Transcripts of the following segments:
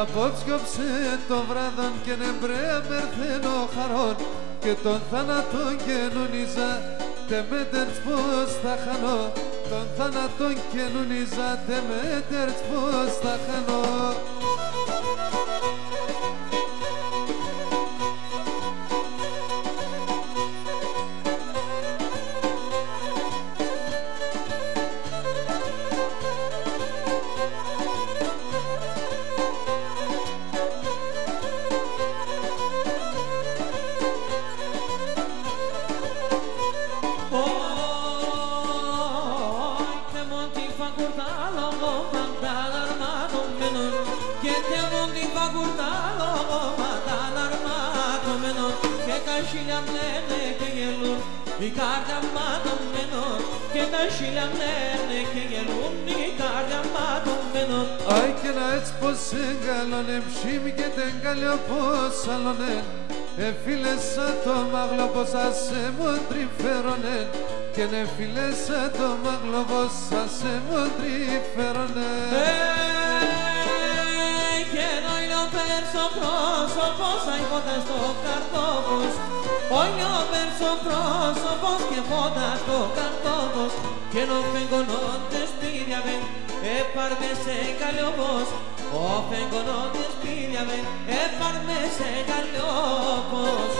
Απόψκοψε το βράδον και νεμπρέα μερθένο χαρών και τον θάνατον καινούνιζα τε μέτερς πως θα χανώ τον θάνατον καινούνιζα τε μέτερς πως θα χανώ. Εφίλεσα το μάγλο πως άσε μοντρι φέρονεν και νεφίλεσα το μάγλο πως άσε μοντρι φέρονεν. Και νόηλο πέρσο πρόσωπος αϊφώντας το καρτόπος Όιλο πέρσο πρόσωπος και φώντας το καρτόπος και νο φεγγονόντες πίδιαβεν έπαρμε σε καλλιόπος ο φεγγονόντες πίδιαβεν έπαρμε σε καλλιόπος.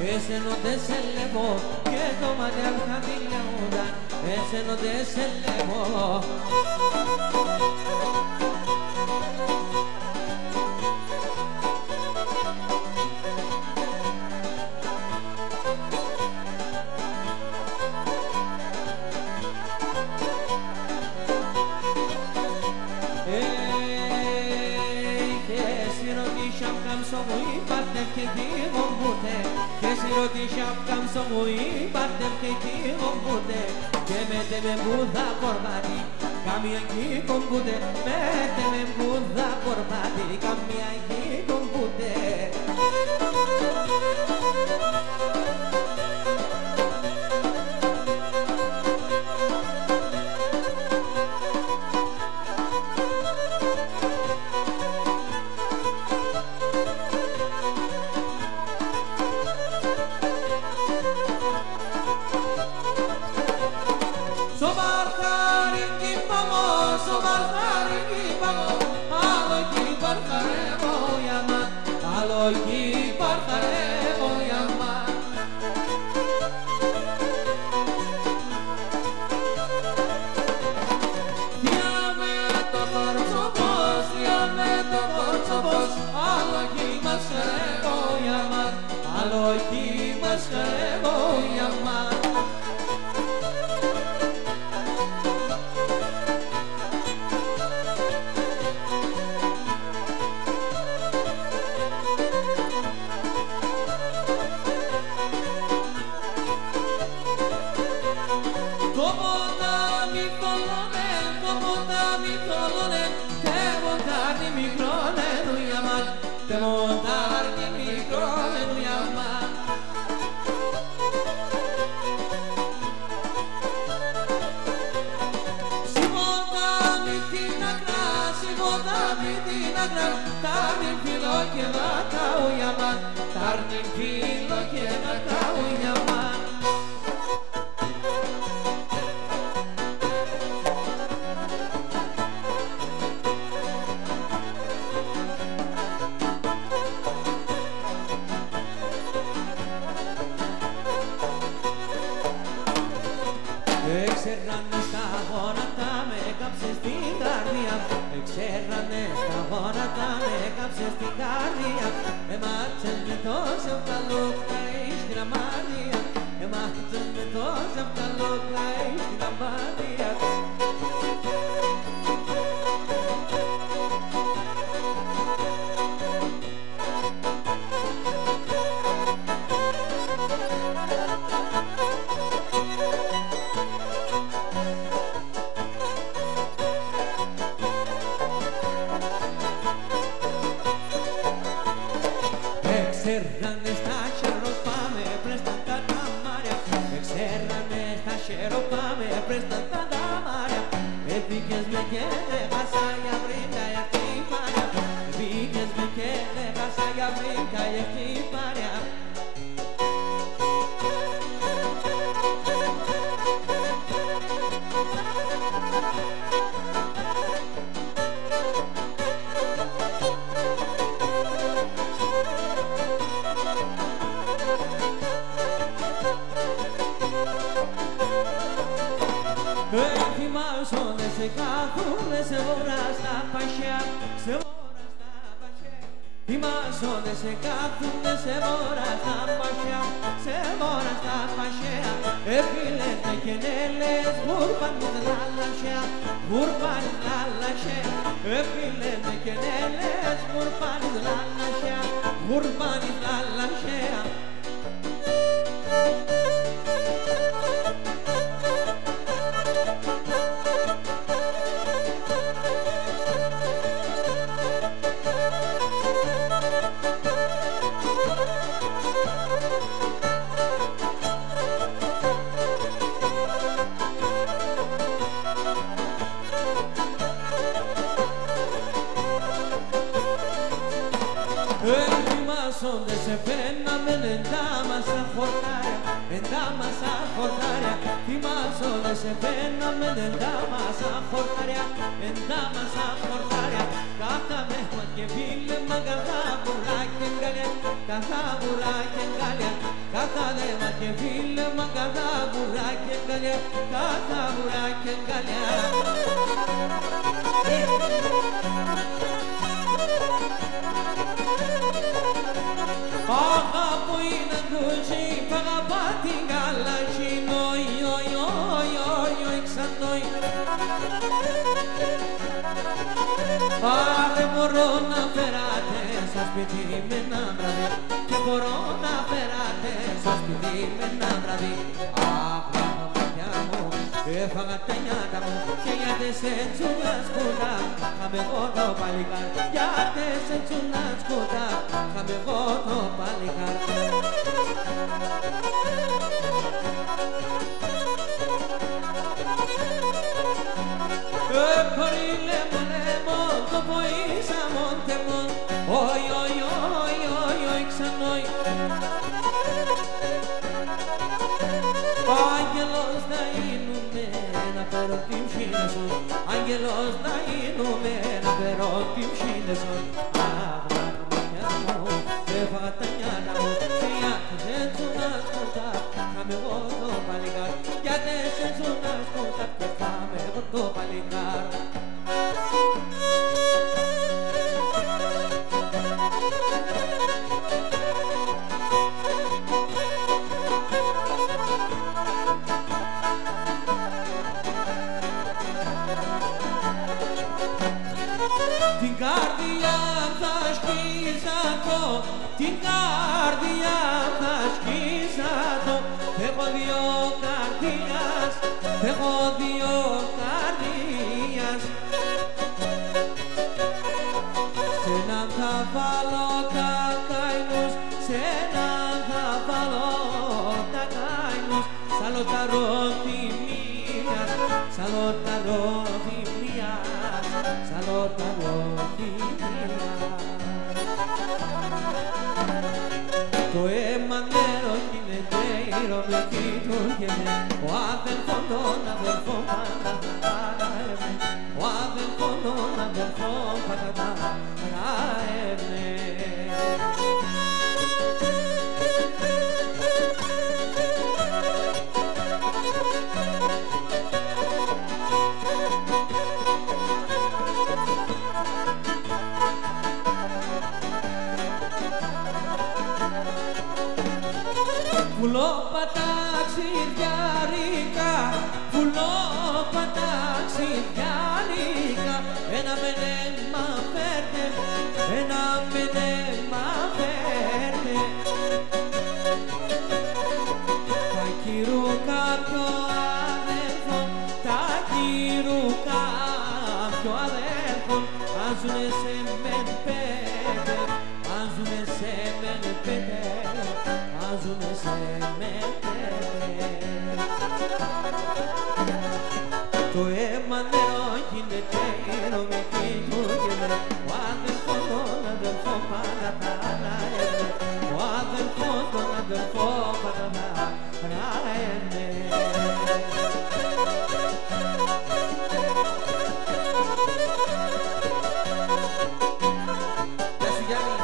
Ese no te se elevó, que toma de εσένο δεν σε λέγω. Donde se fenomen en damas a jornaria, y más donde se fenomen en damas a jornaria, cada vez más que vile magada burraque en galia, cada vez más que vile magada burraque en galia. αγκαλιά, τα καμπουράκια αγκαλιά. Αγαπώ είναι κούτσι, π' αγαπά την γαλάζι, νόη, όι, όι, όι, όι, ξανόη. Δεν μπορώ να φεράτε στα σπίτι με ένα βράδυ, και μπορώ να φεράτε στα σπίτι με ένα βράδυ. Αχ, μάτια μου, έφαγα τα νιάτα μου, και γιατί σε τσούλα σκούτα, χάμε εγώ το παλικάρι, γιατί σε τσούλα σκούτα, χάμε εγώ το παλικάρι. Κορίλε μου λέμω, το ποίησα μοντεμόν, όι, όι, όι, όι, όι, ξανόι. Άγγελος να γίνουμε, να φέρω την ψήνε σου, άγγελος να γίνουμε, να φέρω την ψήνε σου. Αχ, μάτια μου, έφαγα τα νιάτα μου, και γιατί δεν σου να σκούτα, χάμε εγώ το παλικάρι, γιατί δεν σου να σκούτα, και χάμε εγώ το παλικάρι. Την καρδιά θα σκίσα το, την καρδιά θα σκίσα το. Έχω δύο καρδιάς, έχω δύο καρδιάς. Σ' έναν θα βάλω τα καημούς, σ' έναν θα βάλω τα καημούς. Σ' άλλο τα ροδιμίας, σ' άλλο τα ροδιμίας, σ' άλλο τα ροδιμίας. Το αίμα νερό γίνεται η ρωμική του γεμέ, ο αδελφόν τον αδελφό πάντα παραεύε, ο αδελφόν τον αδελφό πάντα παραεύε. Πουλόπαταξιδιάρικα, πουλόπαταξιδιάρικα, ένα μενέμα φέρτε, ένα μενέμα φέρτε. Τα κυρούκα πιο αδέρφων, τα κυρούκα πιο αδέρφων, άζουνε σε μεν πέντε, άζουνε σε μεν πέντε, άζουνε σε μεν πέντε. Το αίμα νερό γίνεται η ρωμική του γεμέ, ο αδελφός τον αδελφό πάντα παραεύε, ο αδελφός τον αδελφό πάντα παραεύε. Γεια σου Γιάννη.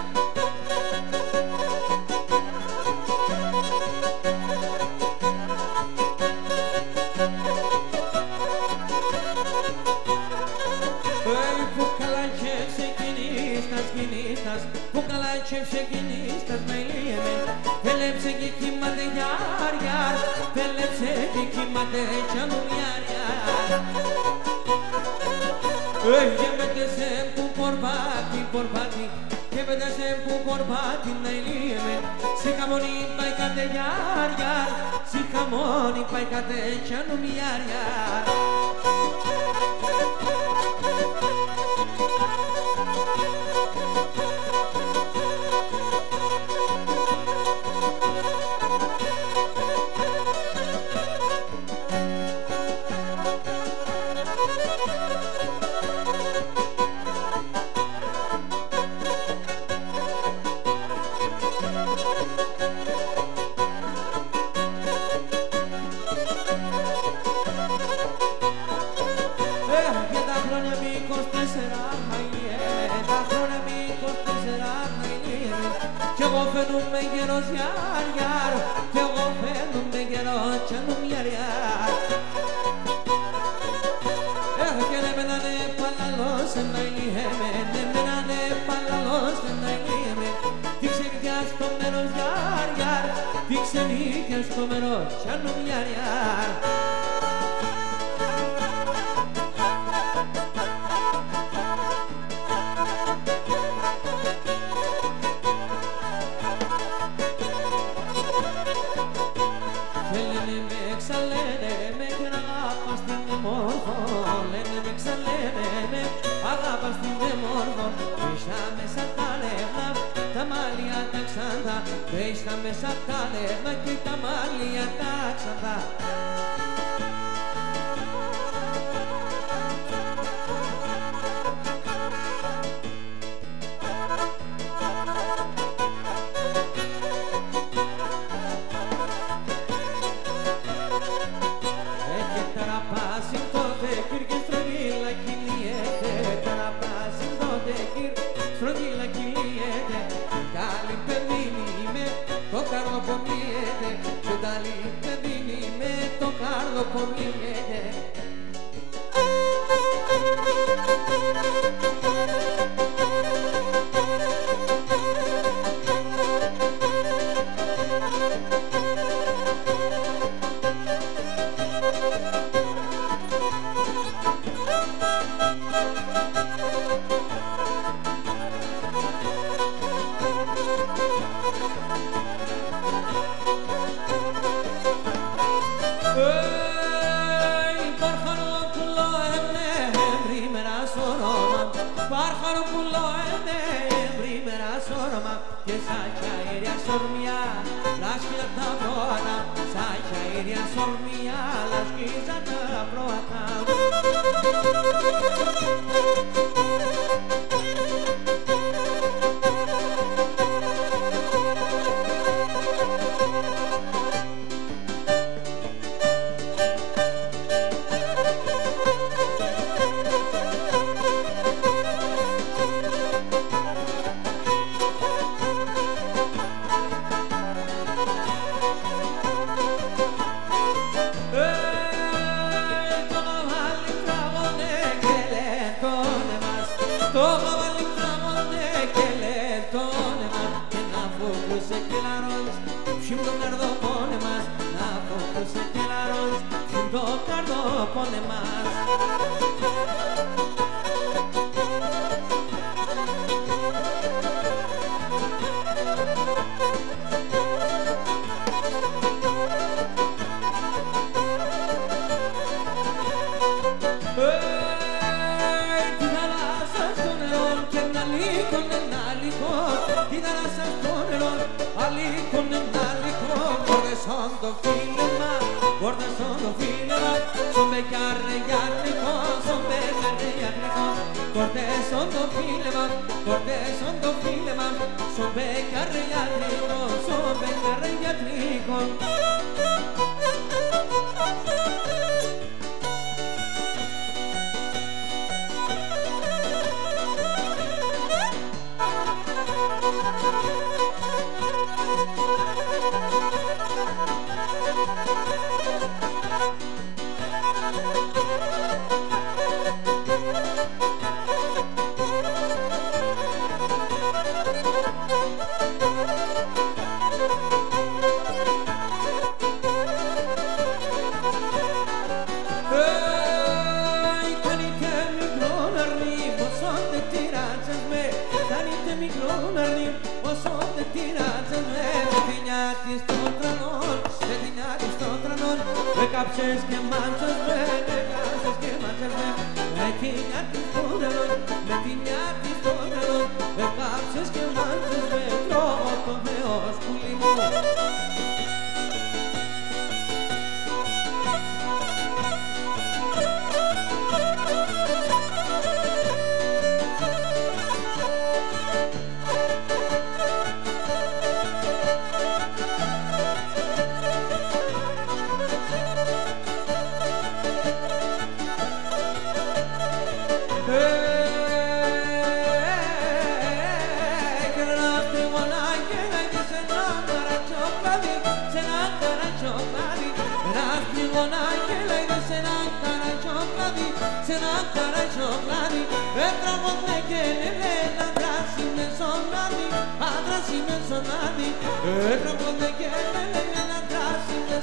Που καλά ξεκινήσας με λίεμεν, πέλεψε και κύματε γιάρ, πέλεψε και κύματε τσανούμιάρ. Και μέτεσαι που πορπάτι, και μέτεσαι που πορπάτι να λίεμεν, σε χαμόνι πάει κάτε γιάρ, σε χαμόνι πάει κάτε τσανούμιάρ. cantar. Λένε με ξαλένε με και αγάπας την μόρφο. Λένε με ξαλένε με αγάπας την μόρφο. Πήσα μέσα τα λεύνα, τα μάλια τα ξανθά. Πήσα μέσα τα λεύνα και τα μάλια τα ξανθά.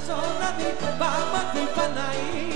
Sonati, βράδυ πάμε την Παναγία.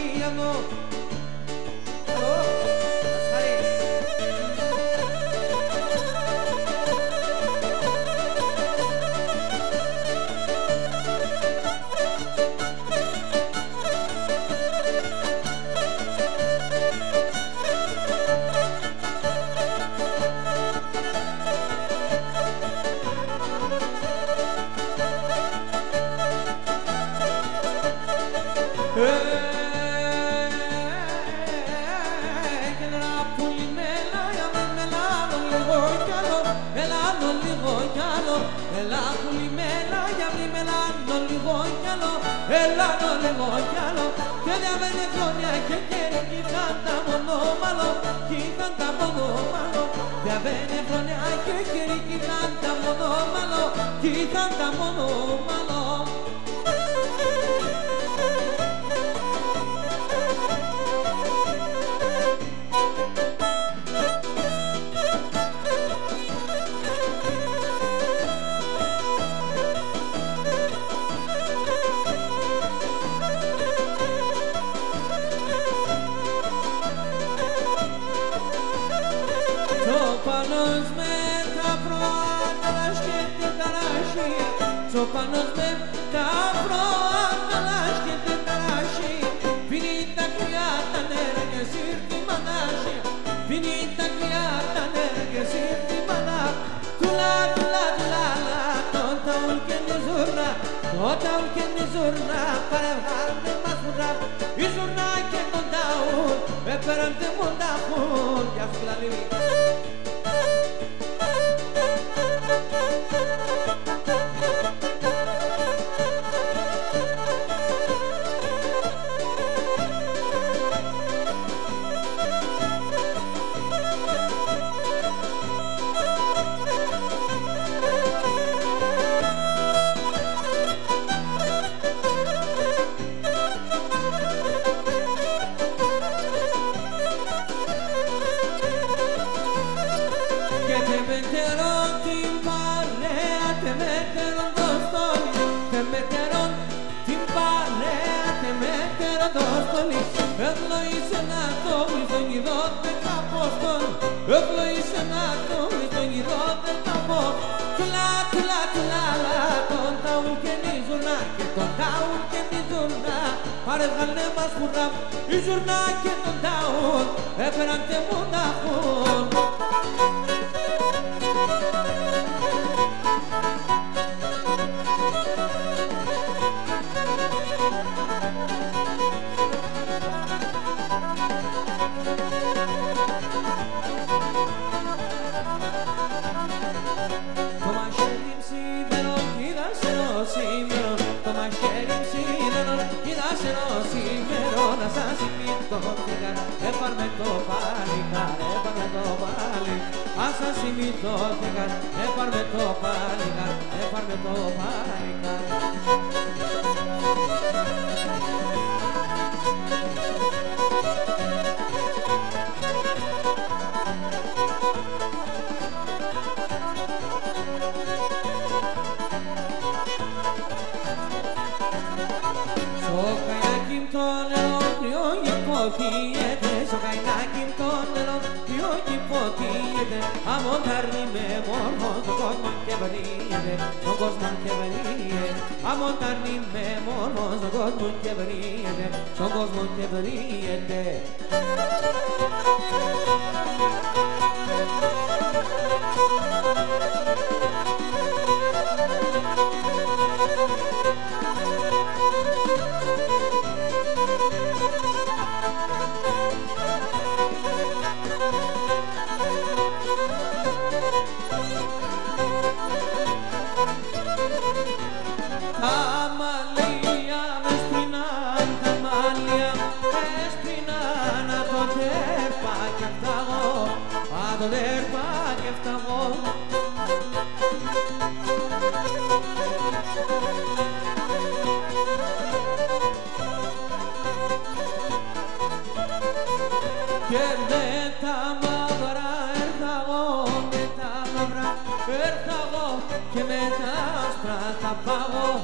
Και με τα άσπρα θα πάω,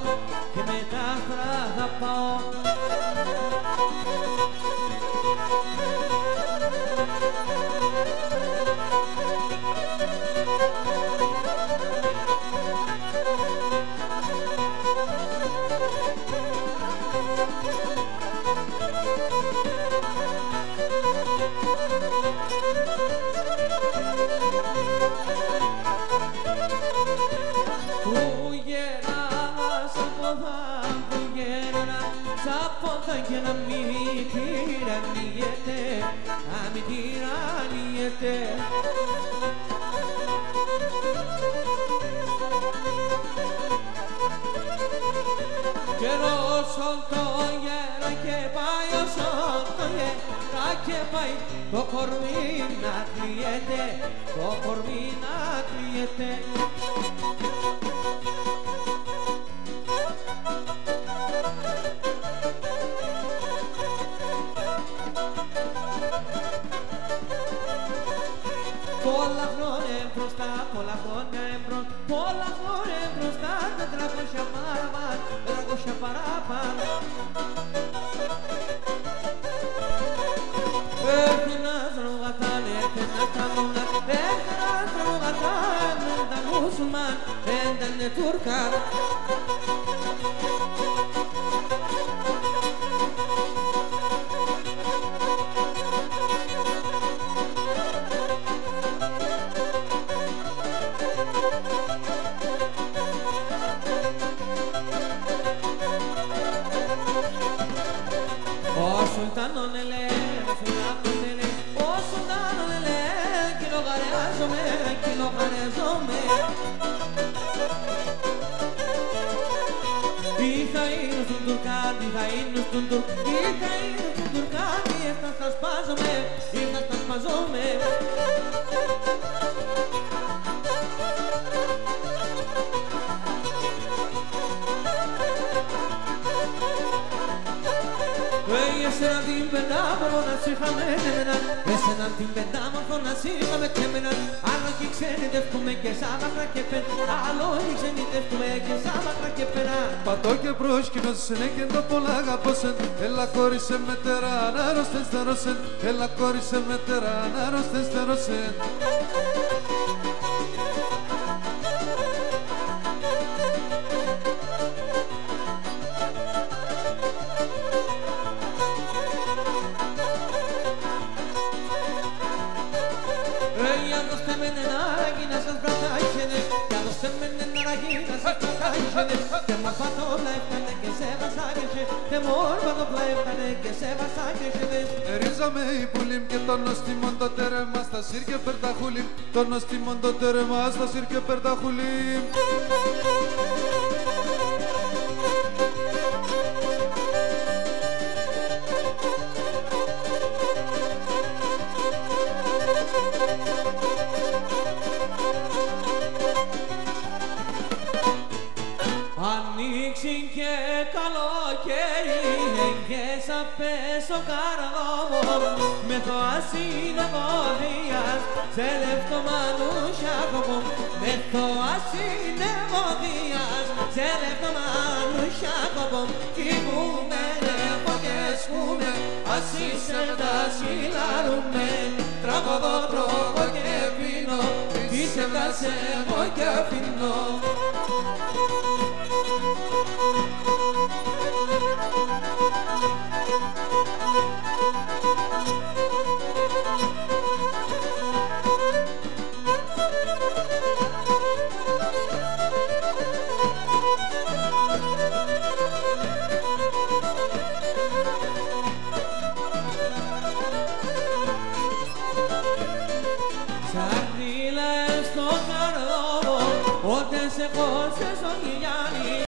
και με τα άσπρα θα πάω. πάει το κορμί να κρυέται, το κορμί να κρυέται. Πολλά χρόνια μπροστά, πολλά χρόνια εμπρός, πολλά χρόνια μπροστά, 400 παραπάνω, 400 παραπάνω. Έρθει ένας ρογατάν, έρθει ένας τραγωνάς, έρθει ένας ρογατάν, δεν ήταν μουσουλμάν, δεν ήταν Τούρκαν. Εσέναν την πεντάμορφο να σ' είχαμε και εμένα, εσέναν την πεντάμορφο να σ' είχαμε και εμένα. Άλλο κι ξενιτεύκουμε και σάββατρα και πέρα, άλλο κι ξενιτεύκουμε και σάββατρα και πέρα. Πατώ και πρόσκυνος είναι και το πολλά αγαπώσεν, έλα κόρισε με τερά να αρρώστεν στερώσεν, έλα κόρισε με τερά να αρρώστεν στερώσεν. Ρίζαμε η πουλήμ και τον νοστιμόν το τέρεμα στα σύρ και περταχούλιμ, τον νοστιμόν το τέρεμα στα σύρ και περταχούλιμ. Ανοίξει και καλοκαίρι και σαν πέσω καρδόμο με το ασύνεμοδίας σε λεπτομανούσια κοπό, με το ασύνεμοδίας σε λεπτομανούσια κοπό. Κοιμούμε, έχω και σκούμε, ας είσαι τα σκυλαρούμε, τραγωδό τρώγω και πίνω, τι σε βγάζε εγώ και αφήνω.